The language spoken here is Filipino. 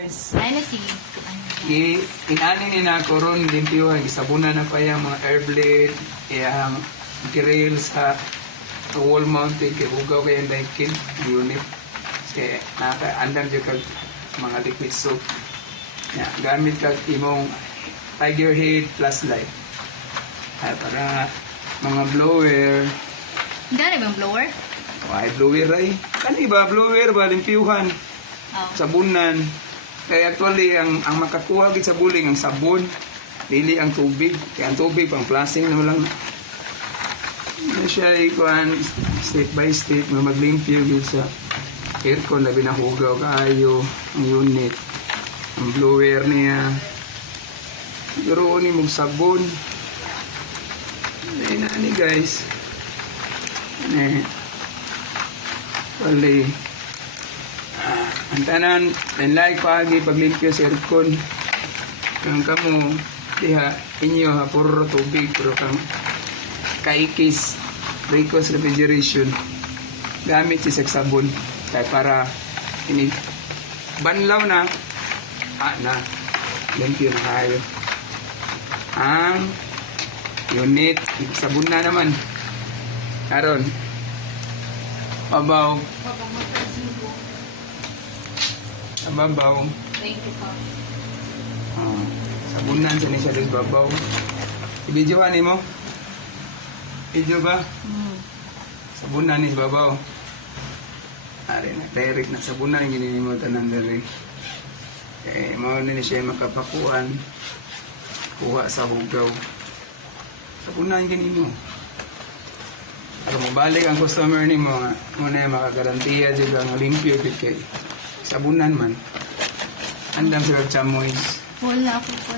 Guys, Ay na si inani ni na koron limpyo ang isabunan na pa yung mga air blade, yung grill sa wall mounted kay ugaw kay ang daikin unit. Kasi nakaandam dyan kag mga liquid soap. Yeah, gamit kag imong tiger head plus light. Para mga blower, Gano'n bang blower? ay blower ay. Kani ba blower ba limpyuhan? Oh. Sabunan. Kaya actually, ang makakuha gid sa buling, ang sabon, dili ang tubig. Kaya ang tubig, pang plasing na lang. Ano siya ikuhan, step by step, na maglimpyo gid sa aircon na binahugaw kaayo, ang unit, ang blower niya. Siguro ni mong sabon. Ay na ni guys. Wali. Ang tanan, like pagi paglimpyo sa aircon. Kang kamo, diha, inyo ha, puro tubig, pero kang kaikis, Ricos refrigeration, gamit si sabon. Kaya para, ini, banlaw na, na, limpyo na kayo. Ang unit, sabon na naman. Karon, pabaw, babaw. Thank you po. Sabunan sa siya rin babaw. I-videohan mo? Video ba? Sabunan ni babaw. Ari na, direct na sabunan yung ginini mo tanan dali. Eh, mao na siya makapakuan. Kuha sa hugaw. Sabunan yung ginini mo. Kung mabalik ang customer ni mo, muna yung makagarantiya dyan ang limpyo kay sabunan man. Andam sa chamoy. Wala po po.